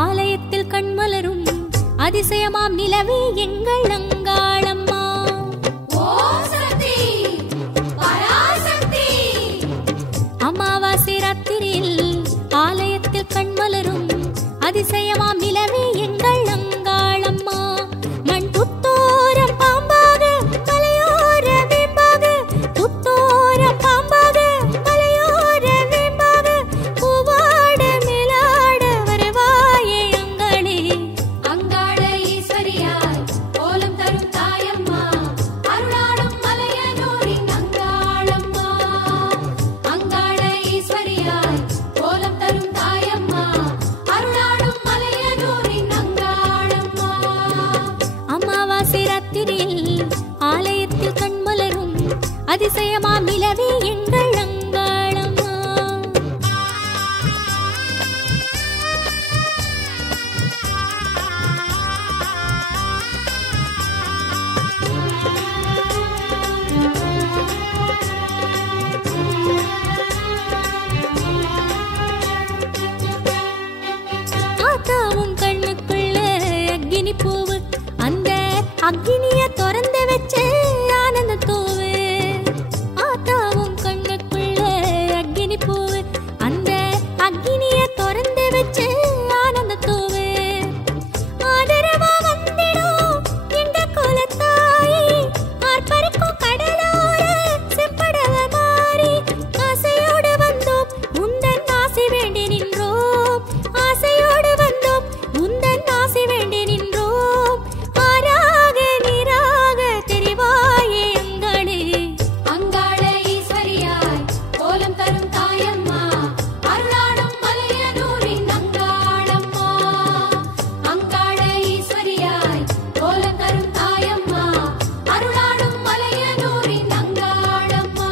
ஆலயத்தில் கண்மலரும் அதிசயமாம் நிலவே எங்கள் அங்காளம்மா. அமாவாசை ராத்திரியில் ஆலயத்தில் கண்மலரும் அதிசயமாம் நிலவே எங்கள் அங்காளம்மா. மண் புத்தோரம் பாம்பாக மலையோர வேம்பாக, புத்தோரம் பாம்பாக மலையோர வேம்பாக, பூவாட மேலாட வரவாயே அங்காளே. அங்காள ஈஸ்வரியாய் கோலம் தரும் தாயம்மா, அருளாடும் மலையனூரின் அங்காளம்மா. அங்காள ஈஸ்வரியாய் கோலம் தரும் தாயம்மா, அருளாடும் மலையனூரின் அங்காளம்மா. அமாவாசை ராத்திரியில் ஆலயத்தில் கண்மலரும் அதிசயமாம் நிலவே எங்கள் அங்காளம்மா. ஆத்தாவும் கண்ணுக்குள்ள அக்கினி பூவு, அந்த அக்கினிய திறந்து வச்சு ஆனந்த தூவு. ஆத்தாவும் கண்ணுக்குள்ள அக்கினி பூவு, அந்த அக்கினிய திறந்து வச்சு ஆனந்த தூவு. ஆதரவா வந்திடும் எங்க குலத்தாயி, ஆர்ப்பரிக்கும் கடலோர செம்படவ மாறி, ஆசையோடு வந்தோம் உந்தன் ஆசை வேண்டி நின்றோம், ஆசையோடு வந்தோம் உந்தன் ஆசை வேண்டி நின்றோம். ஆராக நீராக தெரிவாயே அங்காளே. அங்காள ஈஸ்வரியாய் கோலம் தரும் தாயம்மா, அருளாடும் மலையனூரின் அங்காளம்மா. அங்காள ஈஸ்வரியாய் கோலம் தரும் தாயம்மா, அருளாடும் மலையனூரின் அங்காளம்மா.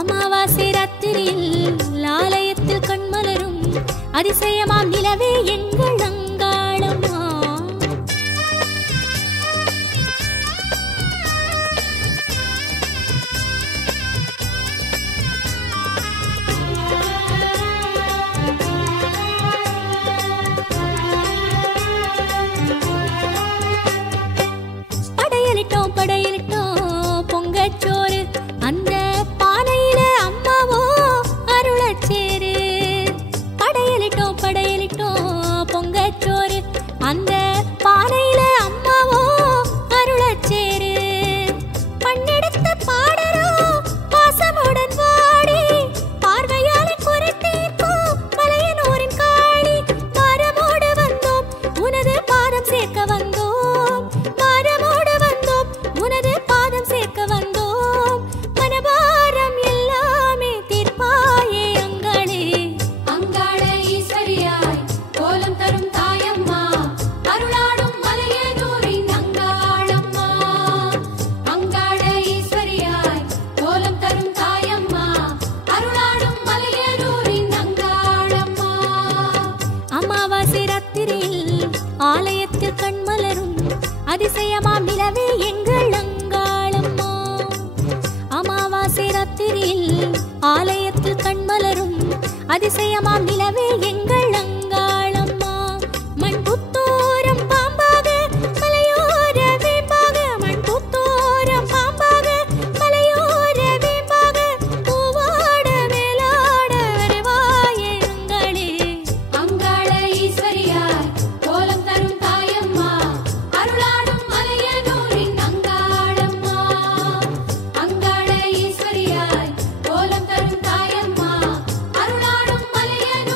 அமாவாசை ராத்திரியில் ஆலயத்தில் கண்மலரும் அதிசயமாம் நிலவே எங்கள் அங்காளம்மா. படையலிட்டோம் படையலிட்டோம் பொங்கச்சோறு, அந்த பானையில அம்மாவோ அருளச்சேரு. படையலிட்டோம் படையலிட்டோம் பொங்கச்சோறு, அந்த பானையில அம்மாவோ அருளச்சேரு. பண்ணெடுத்து பாடறோம் பாசமுடன் வாடி, பார்வையால குறைத்தீர்க்கும் மலையனூரின் காளி. பாரமோடு வந்தோம் உனது பாதம் சேர்க்க வந்தோம், பாரமோடு வந்தோம் உனது பாதம் சேர்க்க வந்தோம். மனபாரம் எல்லாமே தீர்ப்பாயே அங்காளே. அங்காள ஈஸ்வரியாய் கோலம் தரும் தாயம்மா, அருளாடும் மலையனூரின் அங்காளம்மா. அங்காள ஈஸ்வரியாய் கோலம் தரும் தாயம்மா, அருளாடும் மலையனூரின் அங்காளம்மா. அமாவாசை ராத்திரியில் ஆலயத்தில் கண்மலரும் அதிசயமாம் நிலவே எங்கள் அங்காளம்மா. அமாவாசை ராத்திரியில் ஆலயத்தில் கண்மலரும் அதிசயமாம் நிலவே எங்கள் அங்காளம்மா. மண் புத்தோரம் பாம்பாக மலையோர வேம்பாக, மண் புத்தோரம் பாம்பாக மலையோர வேம்பாக, பூவாட மேலாட வரவாயே அங்காளே. அங்காள ஈஸ்வரியாய் கோலம் தரும் தாயம்மா, அருளாடும் மலையனூரின் அங்காளம்மா. அங்காள ஈஸ்வரியாய் கோலம் தரும் தாயம்மா, அருளாடும் மலையனூரின்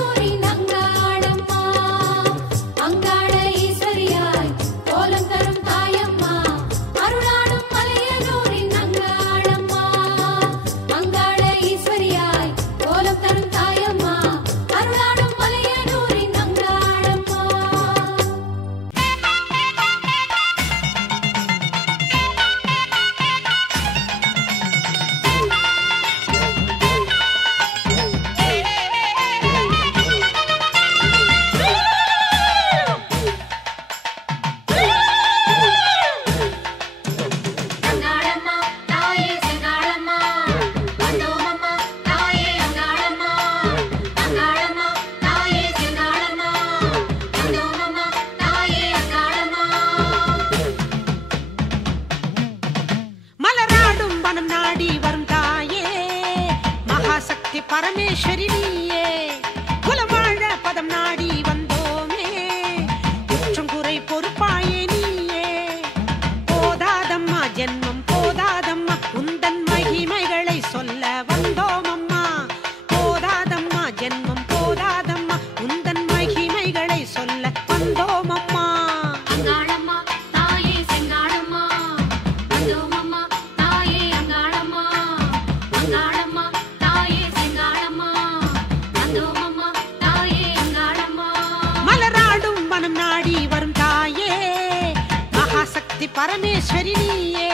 பரமேஸ்வரி நீயே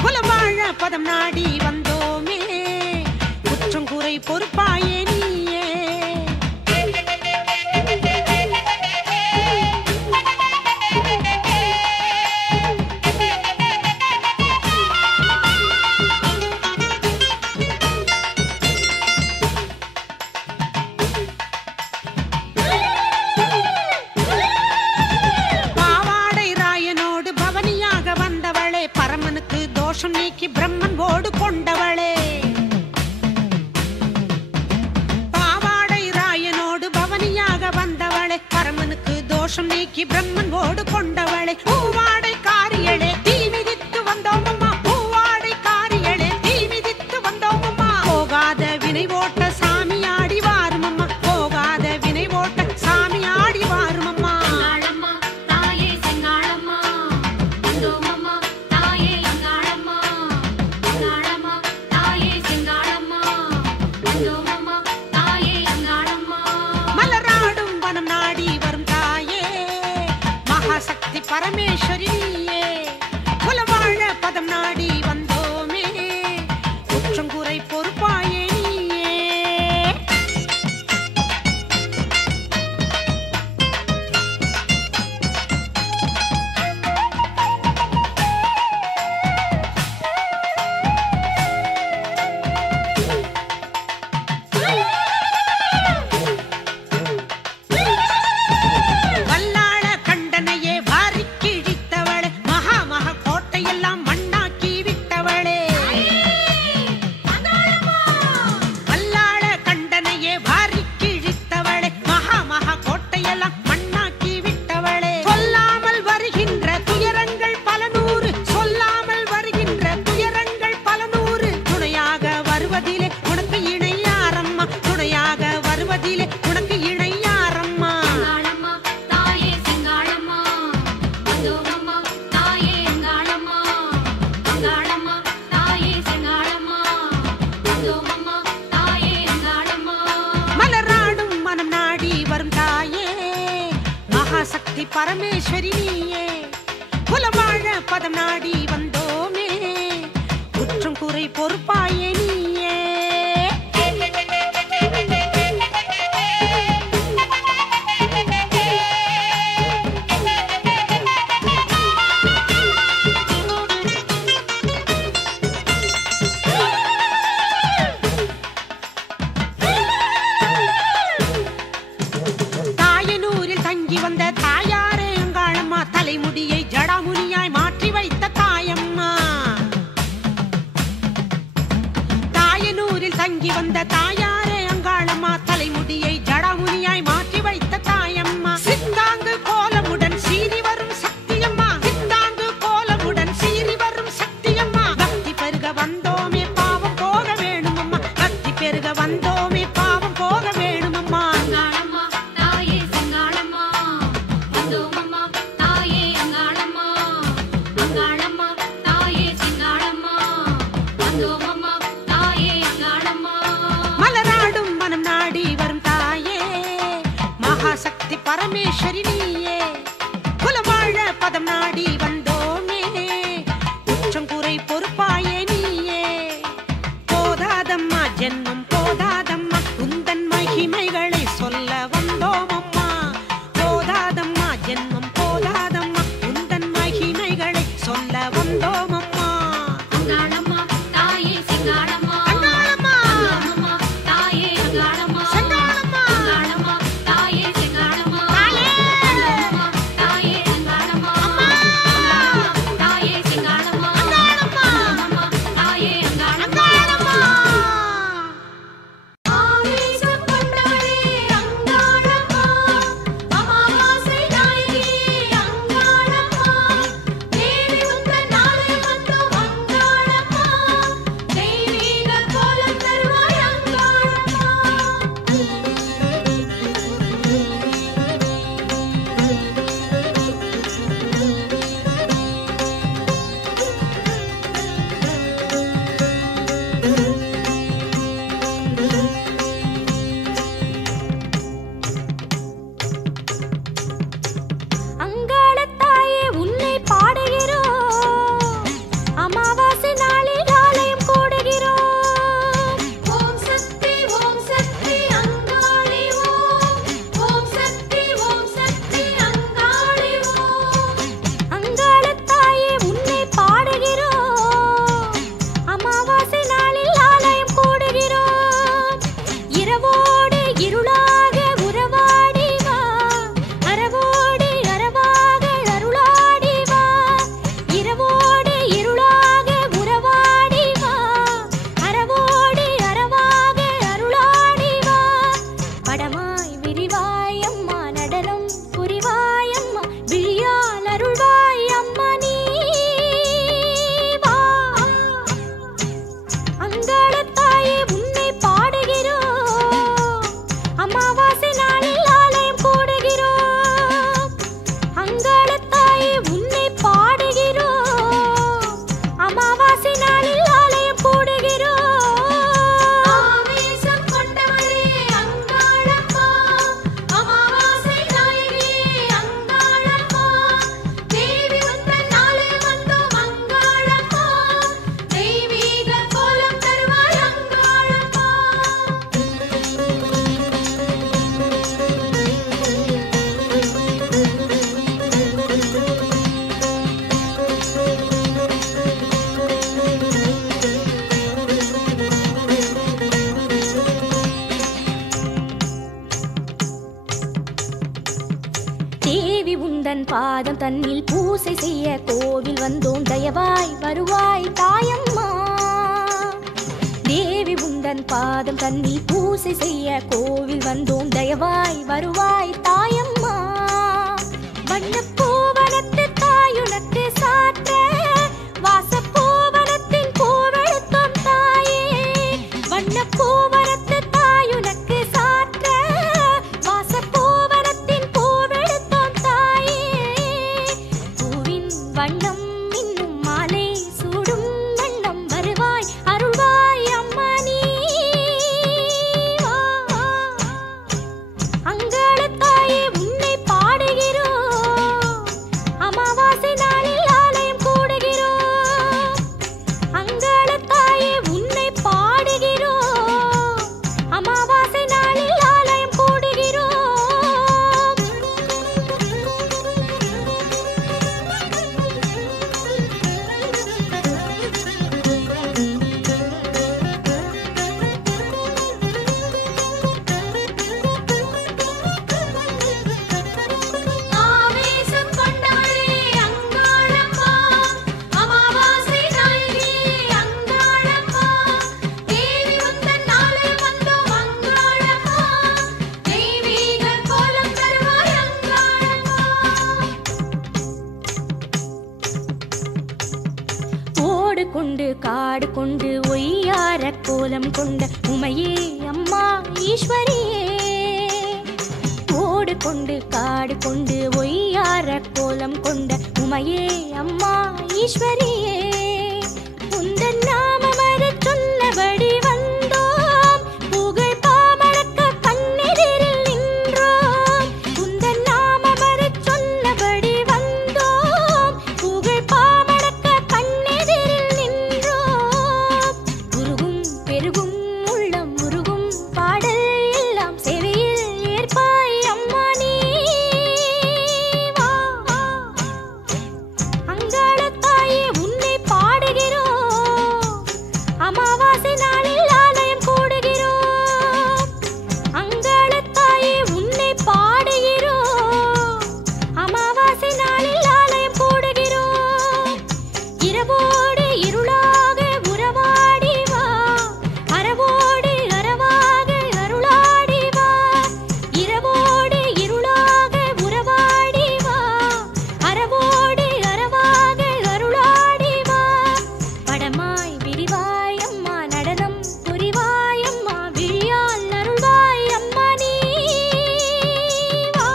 குலவாழ பதம் நாடி வந்தோமே குற்றம் குறை பொறுப்பாயே நீயே நீக்கி பிரம்மன் ஓடு கொண்டவளே பாவாடை ராயனோடு பவனியாக வந்தவளே பரமனுக்கு தோஷம் நீக்கி பிரம்மன் ஓடு கொண்டவளே பூவாடை காரியளே தீ மிதித்து வந்தோம் அம்மா பூவாடை காரியளே தீ மிதித்து வந்தோம் அம்மா போகாத வினை ஓட்ட சாமி ஆடி வாரும் அம்மா போகாத வினை ஓட்ட சாமி ஆடி வாரும் அம்மா பரமேஸ்வரி நீயே குலவாழ பதம் நாடி வந்தோமே குற்றம் குறை பொறுப்பாயே நீயே சக்தி பரமேஸ்வரி நீயே குலவாழ பதம் நாடி வந்தோமே குற்றம் குறை பொறுப்பாயே நீயே வந்த தாயாரே அங்காளம்மா தலைமுடியை ஜடாமுனியாய் மாற்றி வைத்த தாயம்மா தாயனூரில் தங்கி வந்த தாயாரே அங்காளம்மா தலைமுடியை ஜடாமுனியாய் மாற்றி வைத்த தாயம்மா சித்தாங்கு கோலமுடன் சீறி வரும் சக்தியம்மா சித்தாங்கு கோலமுடன் சீறி வரும் சக்தியம்மா பக்தி பெருக வந்தோமே பாவம் போக வேணுமம்மா பக்தி பெருக வந்தோமே பாவம் போக வேணுமம்மா சக்தி பரமேஸ்வரி நீயே குலவாழ பதம் நாடி வந்தோமே குற்றம் குறை பொறுப்பாயே நீயே போதாதம்மா ஜென்மம் போதாதம்மா உந்தன் மகிமைகளை சொல்ல வந்தோம் அம்மா போதாதம்மா ஜென்மம் போதாதம்மா உந்தன் மகிமைகளை சொல்ல வந்தோம் அம்மா அங்காளம்மா தாயே சிங்காளம்மா அங்காளம்மா தாயே அங்காளம்மா செங்காளம்மா அங்காளம்மா தாயே சிங்காளம்மா தேவி உந்தன் பாதம் தன்னில் பூசை செய்ய கோவில் வந்தோம் தயவாய் வருவாய் தாயம்மா. தேவி உந்தன் பாதம் தன்னில் பூசை செய்ய கோவில் வந்தோம் தயவாய் வருவாய் தாயம்மா. வண்ணப்பூவனத்து தாயுனக்கு சாற்ற வாசப்பூவனத்தின் பூவெடுத்தோம் தாயே. வண்ணப்பூவனத்து தாயுனக்கு சாற்ற வாசப்பூவனத்தின் பூவெடுத்தோம் தாயே. பூவின் வண்ணம் இன்னும் மாலை சூடும் வண்ணம் வருவாய் அருள்வாய் அம்மா நீ. அங்காள தாயே உன்னை பாடுகிறோம், அமாவாசை நாளில் ஆலயம் கூடுகிறோம். அங்காள தாயே உன்னை பாடுகிறோம், அமாவாசை நாளில் ஆலயம் கூடுகிறோம். ஆவேசம் கொண்டவளே அங்காளம்மா, அமாவாசை நாயகியே அங்காளம்மா. தேவி உந்தன் ஆலயம் வந்தோம் அங்காளம்மா, தெய்வீக கோலம் தருவாய் அங்காளம்மா. ஓடு கொண்டு காடு கொண்டு ஒய்யார கோலம் கொண்ட உமையே அம்மா ஈஸ்வரியே. ஓடு கொண்டு காடு கொண்டு ஒய்யார கோலம் கொண்ட உமையே அம்மா ஈஸ்வரியே. உந்தன் நாமமறச் சொன்னபடி வந்தோம், புகழ் பாமழக்க கண்ணெதிரில் நின்றோம். உந்தன் நாமமறச் சொன்னபடி வந்தோம், புகழ் பாமழக்க கண்ணெதிரில் நின்றோம். உருகும் பெருகும் உள்ளம் உருகும் பாடல் எல்லாம் சேவையில் ஏற்பாய் அம்மா நீ. வா அங்காள தாயே உன்னை பாடுகிறோம், அமாவாசை நாளில் ஆலயம் கூடுகிறோம். அங்காள தாயே உன்னை பாடுகிறோம், அமாவாசை நாளில் ஆலயம் கூடுகிறோம். இரவோடு இருளாக உறவாடி வா, அறவோடு அறவாக அருளாடி வா. இரவோடு இருளாக உறவாடி வா, அறவோடு அறவாக அருளாடி வா. படமாய் விரிவாய் அம்மா நடனம் புரிவாய் அம்மா, விழியால் அருள்வாய் அம்மா நீ. வா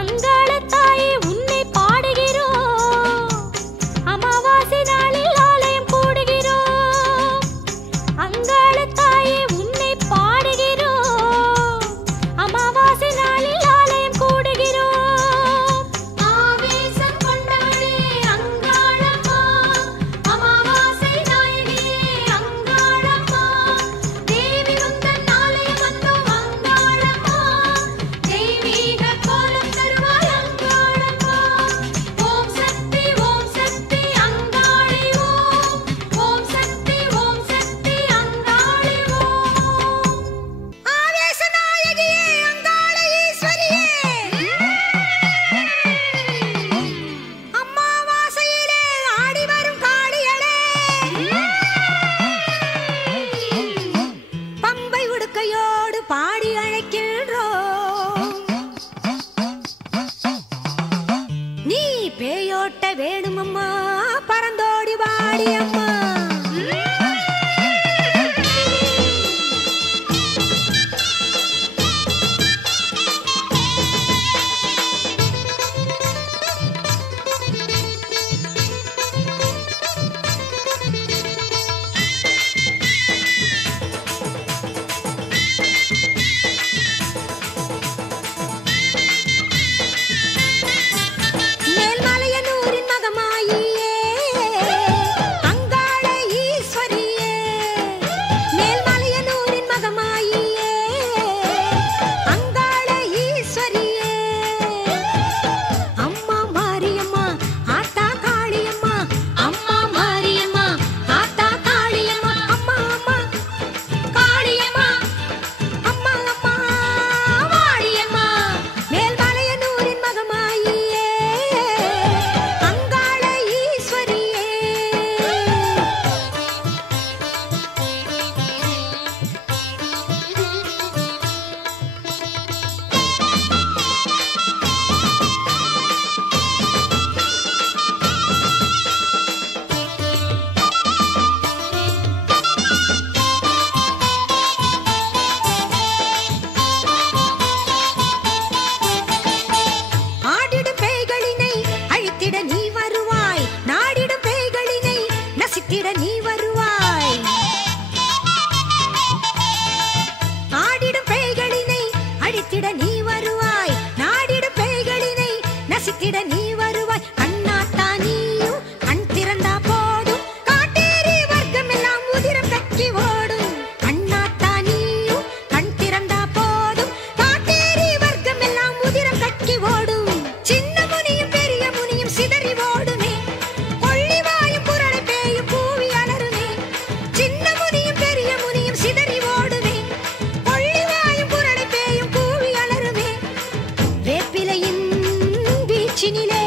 அங்காள தாயே உன்னை பாடுகிறோம், அமாவாசை நாளில் ஆலயம் கூடுகிறோம். அங்காள தாயே உன்னை பாடுகிறோம், அமாவாசை நாளில் ஆலயம் கூடுகிறோம். ஆவேசம் கொண்டவளே அங்காளம்மா, அமாவாசை நாயகியே அங்காளம்மா. தேவி உந்தன் ஆலயம் வந்தோம் அங்காளம்மா, தெய்வீக கோலம் தருவாய் அங்காளம்மா. ஓம் சக்தி அங்காளி ஓம், ஓம் சக்தி அங்காளி ஓம். ஆவேச நாயகியே அங்காள ஈஸ்வரியே, அம்மாவாசையிலே ஆடி வரும் காளியளே. பம்பை உடுக்கையோடு பாடி அழைக்கின்றோம், நீ பேயோட்ட வேணுமம்மா பறந்தோடி வாடி அம்மா. மேல்மலையனூரின் மகமாயியே அங்காள வீச்சினிலே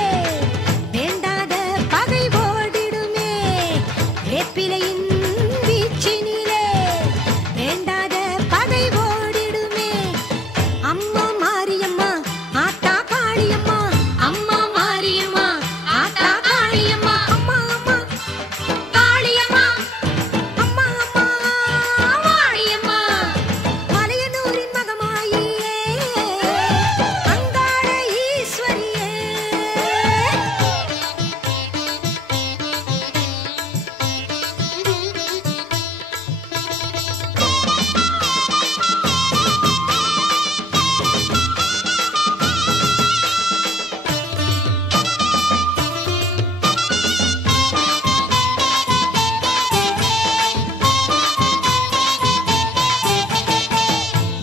வேண்டாத பகை ஓடிடுமே வேப்பிலையின் வீச்சினிலே வேண்டாத பகை ஓடிடுமே அம்மா மாரியம்மா ஆத்தா காளியம்மா அம்மா மாரியம்மா ஆத்தா காளியம்மா அம்மா அம்மா காளியம்மா அம்மா அம்மா வாழியம்மா மலையனூரின் மகமாயியே அங்காள ஈஸ்வரியே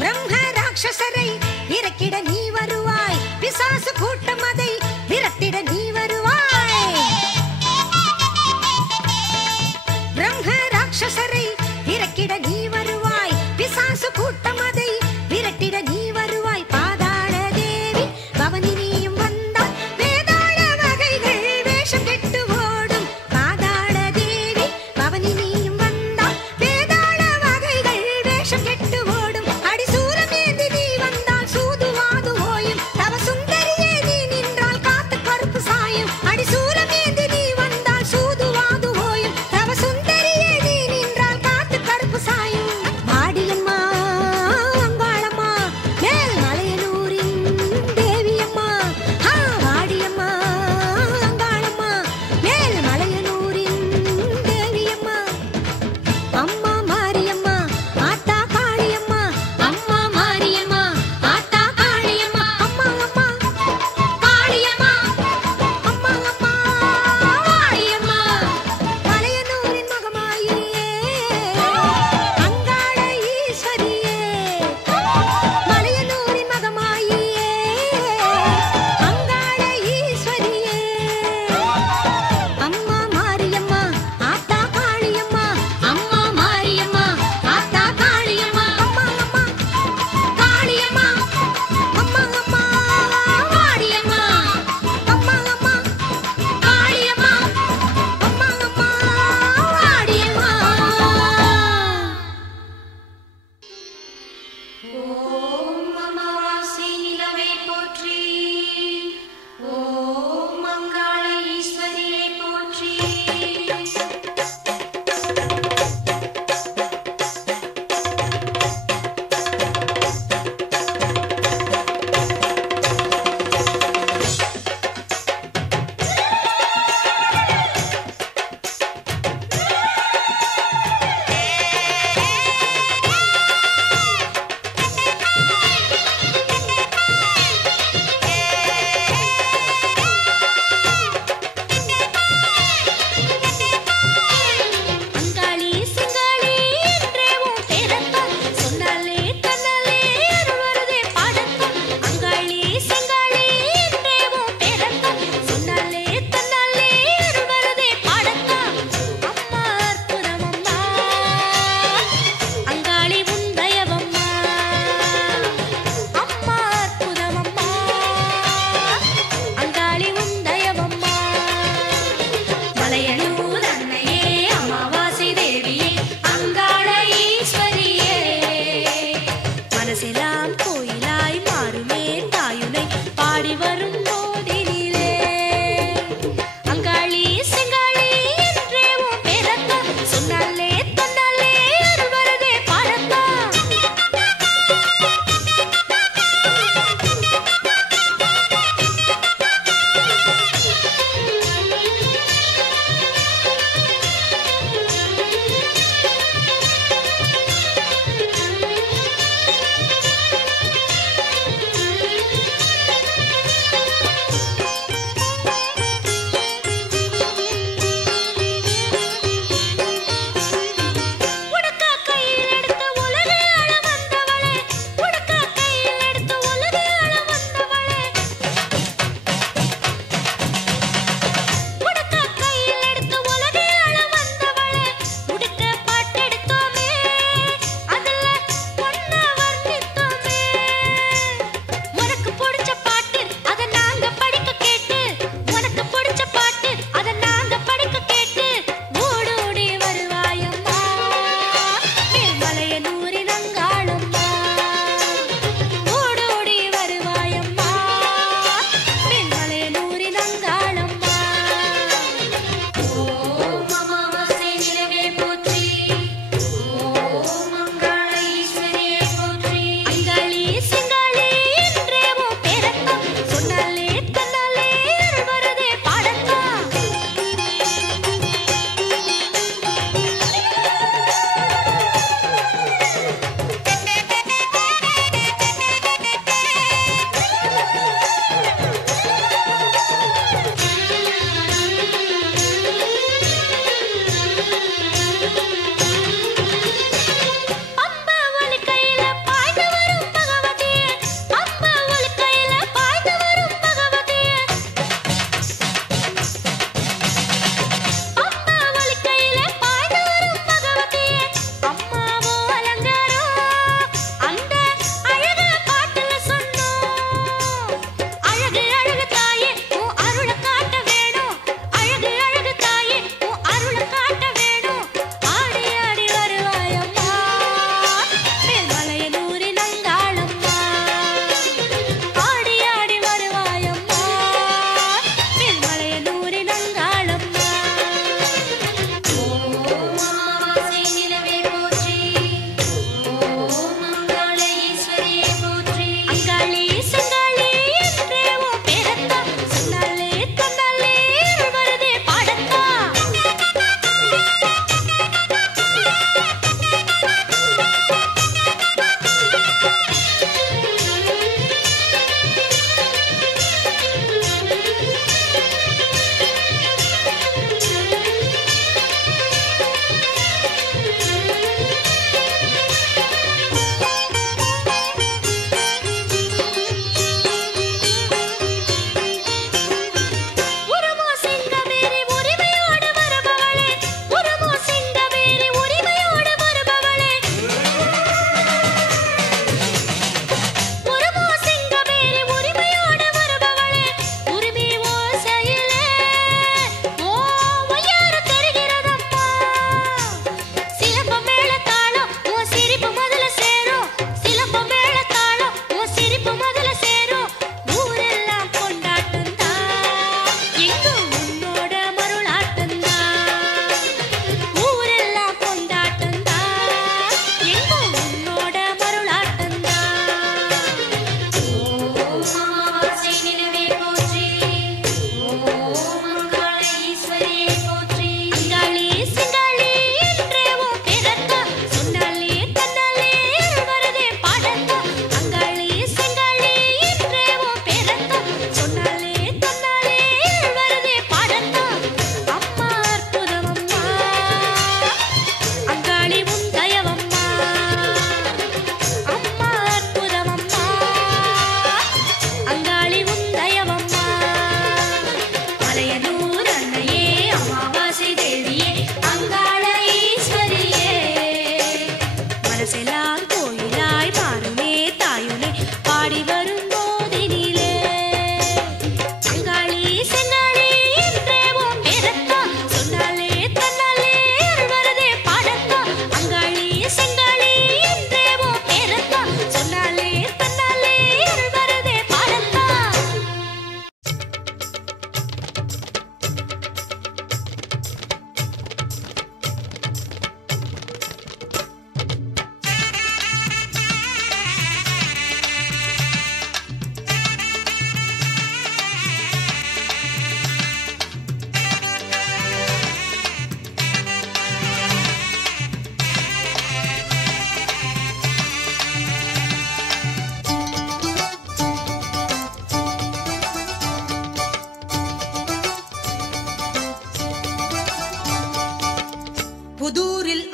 பிரம்ம ராட்சசரை இறக்கிட நீ வருவாய் பிசாசு கூட்டம் அதை விரட்டிட நீ வருவாய் பிரம்ம ராட்சசரை இறக்கிட நீ வருவாய் பிசாசு கூட்டம் அதை விரட்டிட நீ வருவாய் பாதாள தேவி பவனி நீயும் வந்தால் வேதாள வகைகள் வேஷம் கெட்டு ஓடும் பாதாள தேவி பவனி நீயும் வந்தால் வேதாள வகைகள் வேஷம் கெட்டு ஓடும் அடிசூரமேந்தி நீ வந்தால் சூதுவாது ஓயும் தவ சுந்தரியே நீ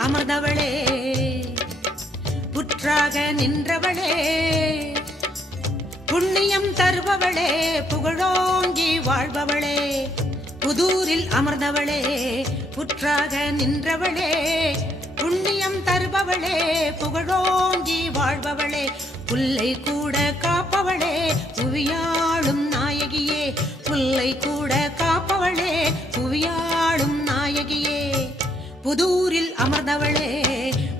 அமர்ந்தவளே புற்றாக நின்றவளே புண்ணியம் தருபவளே புகழோங்கி வாழ்பவளே புதூரில் அமர்ந்தவளே புற்றாக நின்றவளே புண்ணியம் தருபவளே புகழோங்கி வாழ்பவளே புல்லை கூட காப்பவளே புவியாளும் நாயகியே புல்லை கூட காப்பவளே புவியாளும் நாயகியே புதூரில் அமர்ந்தவளே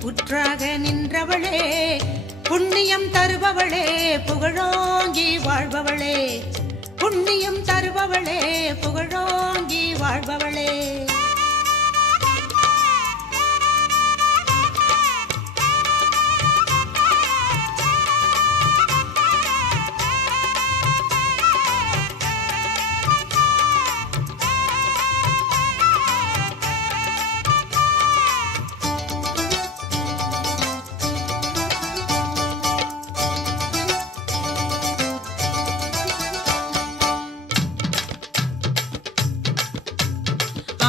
புற்றாக நின்றவளே புண்ணியம் தருபவளே புகழோங்கி வாழ்பவளே புண்ணியம் தருபவளே புகழோங்கி வாழ்பவளே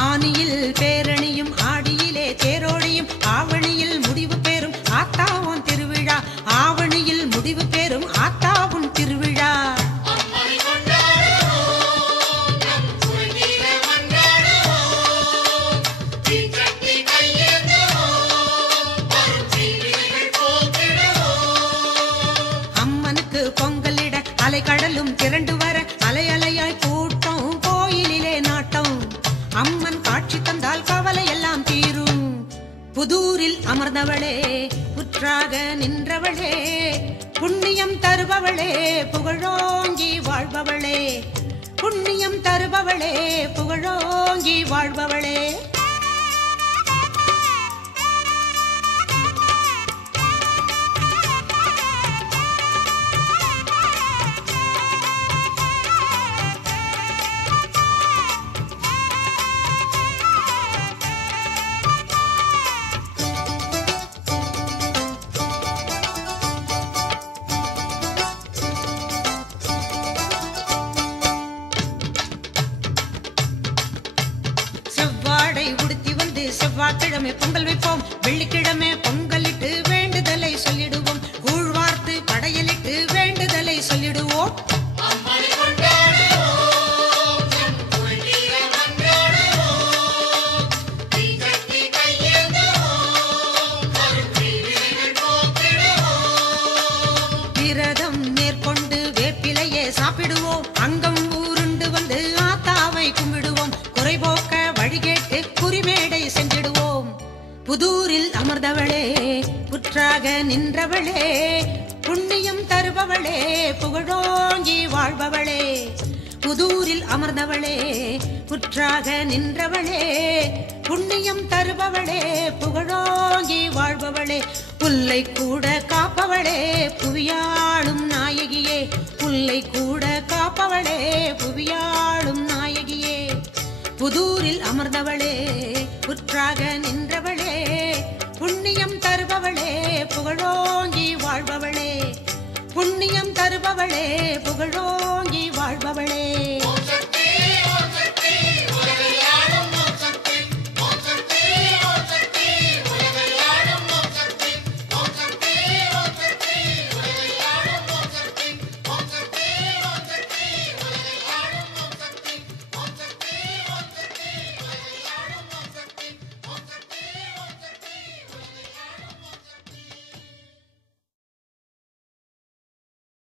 ஆனியில் பேரணியும் ஆடியிலே தேரோடியும் ஆவணியில் முடிவு பெறும் ஆத்தாவும் திருவிழா ஆவணியில் முடிவு பெறும் ஆத்தாவும் திருவிழா அம்மனுக்கு பொங்கலிட அலைக்கடலும் திரண்டு வர அலை அலையாய் கூட்டம் கோயிலிலே நாட்டம் அம்மன் காட்சி தந்தால் கவலை எல்லாம் தீரும் புதூரில் அமர்ந்தவளே புற்றாக நின்றவளே புண்ணியம் தருபவளே புகழோங்கி வாழ்பவளே புண்ணியம் தருபவளே புகழோங்கி வாழ்பவளே செவ்வாய்க்கிழமை பொங்கல் வைப்போம் வெள்ளிக்கிழமை பொங்கலிட்டு வேண்டுதலை சொல்லிடுவோம் கூழ்வார்த்து படையலிட்டு வேண்டுதலை சொல்லிடுவோம் விரதம் மேற்கொண்டு வேப்பிலையே சாப்பிடுவோம் அங்கம் ஊருண்டு வந்து ஆத்தாவை கும்பிடுவோம் குறைபோக்க வழிகேட்டு குறிமேடை சென்றிடுவோம் புதூரில் அமர்ந்தவளே புற்றாக நின்றவளே புண்ணியம் தருபவளே புகழோங்கி வாழ்பவளே புதூரில் அமர்ந்தவளே புற்றாக நின்றவளே புண்ணியம் தருபவளே புகழோங்கி வாழ்பவளே புல்லை கூட காப்பவளே புவியாளும் நாயகியே புல்லை கூட காப்பவளே புவியாளும் நாயகியே புதூரில் அமர்ந்தவளே புற்றாக நின்றவளே புண்ணியம் தருபவளே புகழோங்கி வாழ்பவளே புண்ணியம் தருபவளே புகழோங்கி வாழ்பவளே